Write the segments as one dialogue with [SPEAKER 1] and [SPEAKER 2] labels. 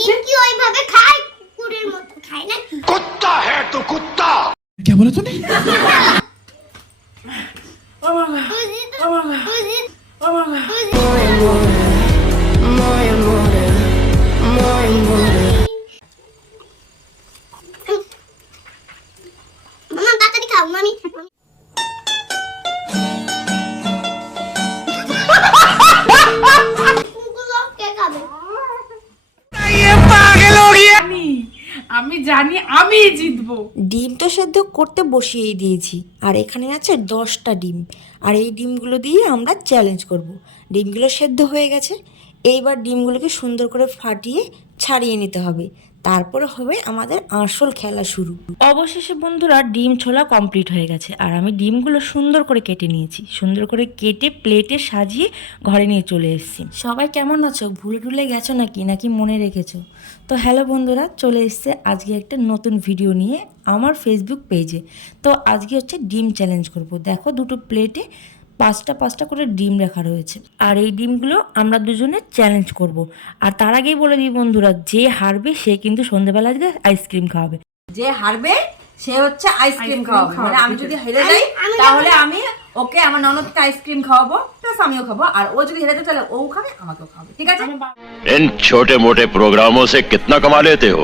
[SPEAKER 1] ডিম কি ওইভাবে খায় কুকুরের মতো খায় না
[SPEAKER 2] कुत्ता है तो कुत्ता
[SPEAKER 3] क्या बोला तूने
[SPEAKER 4] জানি আমি জিতবো।
[SPEAKER 5] ডিম তো সেদ্ধ করতে বসিয়েই দিয়েছি। আর এখানে আছে দশটা ডিম। আর এই ডিমগুলো দিয়ে আমরা চ্যালেঞ্জ করব। ডিমগুলো সেদ্ধ হয়ে গেছে। এইবার ডিমগুলোকে সুন্দর করে ফাটিয়ে ছাড়িয়ে নিতে হবে। তারপরে হবে আমাদের আসল খেলা শুরু। অবশেষে বন্ধুরা ডিম ছোলা কমপ্লিট হয়ে গেছে। আর আমি ডিমগুলো সুন্দর করে কেটে নিয়েছি। সুন্দর করে কেটে প্লেটে সাজিয়ে ঘরে নিয়ে চলে এসেছি। সবাই কেমন আছো? ভুলে টুলে গেছো নাকি? নাকি মনে রেখেছো? তো হ্যালো বন্ধুরা চলে এসছে আজকে একটা নতুন ভিডিও নিয়ে আমার ফেসবুক পেজে তো আজকে হচ্ছে ডিম চ্যালেঞ্জ করব। দেখো দুটো প্লেটে পাঁচটা পাঁচটা করে ডিম রাখা রয়েছে আর এই ডিমগুলো আমরা দুজনে চ্যালেঞ্জ করব আর তার আগেই বলে দিই বন্ধুরা যে হারবে সে কিন্তু সন্ধ্যেবেলা আজকে আইসক্রিম খাওয়াবে
[SPEAKER 6] যে হারবে সে হচ্ছে আইসক্রিম খাওয়াবে মানে আমি যদি হেরে যাই তাহলে আমি ওকে আমার ননদকে আইসক্রিম খাওয়াবো প্লাস আমিও খাবো আর ও যদি হেরে যায় তাহলে ও খাবে আমাকেও খাবে ঠিক আছে
[SPEAKER 2] इन छोटे मोटे प्रोग्रामों से कितना कमा लेते हो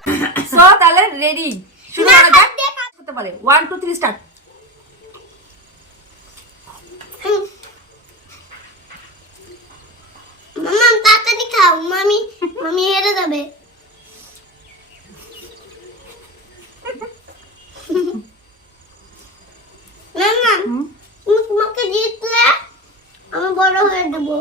[SPEAKER 6] সো তাহলে রেডি শুরু করা যাক হতে পারে ওয়ান টু থ্রি স্টার্ট
[SPEAKER 1] মামা তাড়াতাড়ি খাও। মামি মামি হেরে যাবে। মামা তুমি তোমাকে জিতলে আমি বড় হয়ে দেবো।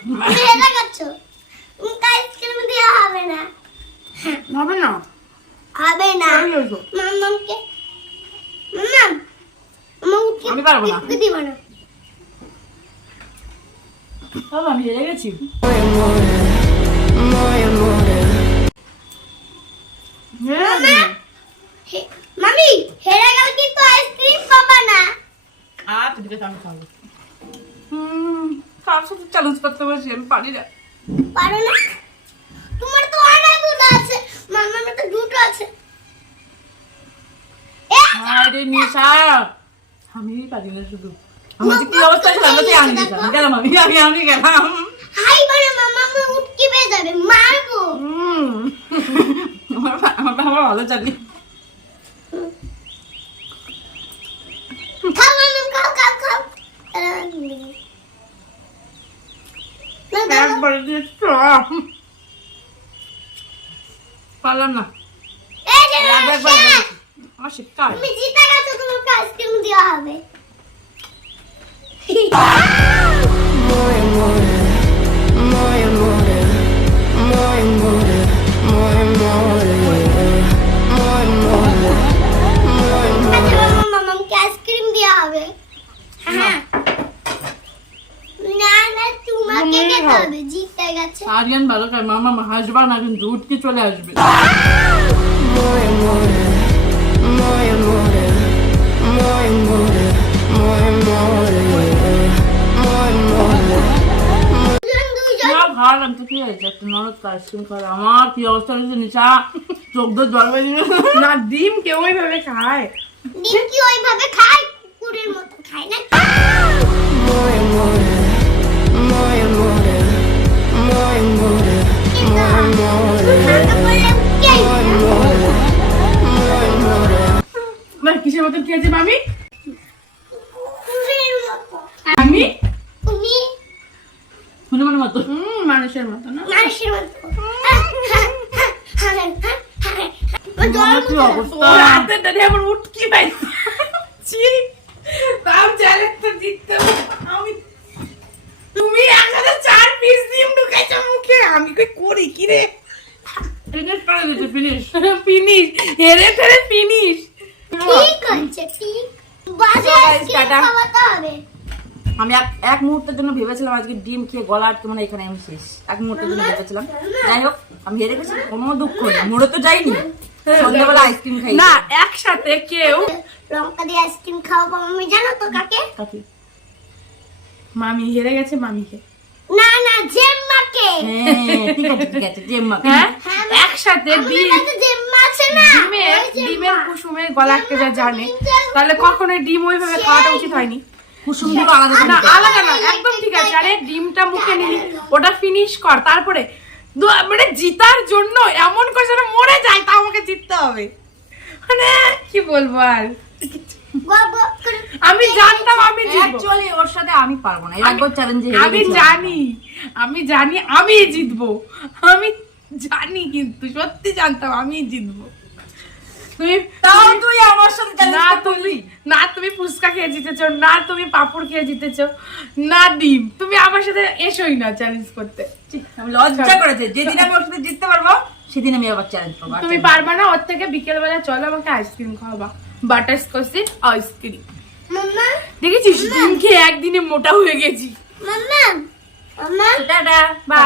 [SPEAKER 1] তুমি হেরে আইসক্রিম দেওয়া হবে না।
[SPEAKER 4] হবে না?
[SPEAKER 1] হবে না। মামাকে মামাম আমাকে
[SPEAKER 4] আমি পারব না।
[SPEAKER 1] একটু না।
[SPEAKER 4] বাবা, আমি হেরে গেছি।
[SPEAKER 1] হে- মামি হেরে গেল কিন্তু আইসক্রিম পাবা না।
[SPEAKER 4] আচ্ছা ঠিক আছে আমি খাব কার সাথে চ্যালেঞ্জ করতে বসি আমি পারি না।
[SPEAKER 1] পারো না? তোমার তো অনেক দুটো আছে। মামার তো দুটো আছে।
[SPEAKER 4] আরে নিশা। আমি পারি না শুধু। আমার কি অবস্থা ছিল আমি আমি গেলাম আমি আমি আমি গেলাম।
[SPEAKER 1] হাই বলে মামা আমি উঠকে পেয়ে যাবে। মারবো।
[SPEAKER 4] আমার আমার বাবা ভালো জানি।
[SPEAKER 1] খাও খাও খাও খাও।
[SPEAKER 4] একবার দিচ্ছ পারলাম না আমার শিক্ষা
[SPEAKER 1] জিতে গেছে।
[SPEAKER 4] আরিয়ান ভালো খায় মামা হাসবা না কিন্তু উঠকে চলে আসবে। ভালো লাগতো কি হয়েছে একটা নরদ আইসক্রিম খাওয়া আমার কি অবস্থা হয়েছে নিচা চোখ দিয়ে জল বেরিয়ে না ডিম কেউ ওইভাবে খায়।
[SPEAKER 1] ডিম কি ওইভাবে
[SPEAKER 4] কিসের মতন খেয়েছে মামি? আমি
[SPEAKER 1] তুমি
[SPEAKER 4] শুনে
[SPEAKER 6] মতো।
[SPEAKER 4] হুম মানুষের মতো না?
[SPEAKER 1] মানুষের
[SPEAKER 4] কি তুমি চার পিস ডিম ঢুকাইছো মুখে? আমি কই করি? কি রে? ফিনিশ ফিনিশ হেরে ফেরে ফিনিশ
[SPEAKER 1] ঠিক আছে ঠিক। বাজে
[SPEAKER 6] So guys,
[SPEAKER 1] আইসক্রিম
[SPEAKER 6] টাটা।
[SPEAKER 1] খাওয়াতে হবে।
[SPEAKER 6] আমি এক মুহূর্তের জন্য ভেবেছিলাম আজকে ডিম খেয়ে গলা আটকে মানে এখানে আমি শেষ। এক মুহূর্তের জন্য ভেবেছিলাম। যাই হোক আমি হেরে গেছি কোনো দুঃখ নেই। মরে তো যাইনি। সন্ধ্যাবেলা আইসক্রিম খাই।
[SPEAKER 4] না একসাথে কেউ।
[SPEAKER 1] লঙ্কা দিয়ে আইসক্রিম খাওয়াবো আমি জানো তো কাকে?
[SPEAKER 4] মামি হেরে গেছে মামিকে
[SPEAKER 1] না না জেম্মাকে।
[SPEAKER 6] হ্যাঁ ঠিক আছে ঠিক আছে জেম্মা
[SPEAKER 4] হ্যাঁ?
[SPEAKER 1] হ্যাঁ,
[SPEAKER 4] একসাথে ডিম ডিমের ডিমের কুসুমের গলা আটকে যা জানে। তাহলে কখনো ডিম ওইভাবে খাওয়াটা উচিত হয়নি।
[SPEAKER 6] কুসুমগুলো আলাদা
[SPEAKER 4] না আলাদা না একদম ঠিক আছে। আরে ডিমটা মুখে নিলি ওটা ফিনিশ কর। তারপরে মানে জিতার জন্য এমন করে যেন মরে যায় তা আমাকে জিততে হবে। মানে কি বলব আর? আমি জানতাম আমি জিতবো।
[SPEAKER 6] Actually ওর সাথে আমি পারব না। আগেও চ্যালেঞ্জে
[SPEAKER 4] আমি জানি আমি জানি আমি জিতবো। আমি জানি কিন্তু সত্যি জানতাম আমি জিতবো। তুমি
[SPEAKER 6] তাও তুই আমার সাথে
[SPEAKER 4] না তুমি না তুমি ফুচকা খেয়ে জিতেছো না তুমি পাপড় খেয়ে জিতেছো না ডিম। তুমি আমার সাথে এসোই না চ্যালেঞ্জ করতে।
[SPEAKER 6] আমি লজ্জা করেছে। যেদিন আমি ওর সাথে জিততে পারব সেদিন আমি আবার চ্যালেঞ্জ করব।
[SPEAKER 4] তুমি পারবা না ওর থেকে বিকেল বেলা চলো আমাকে আইসক্রিম খাওয়াবা। বাটার স্কচের আইসক্রিম।
[SPEAKER 1] মাম্মা?
[SPEAKER 4] দেখেছিস? ডিম খেয়ে একদিনে মোটা হয়ে গেছি।
[SPEAKER 1] মাম্মা? মাম্মা?
[SPEAKER 6] Tata bye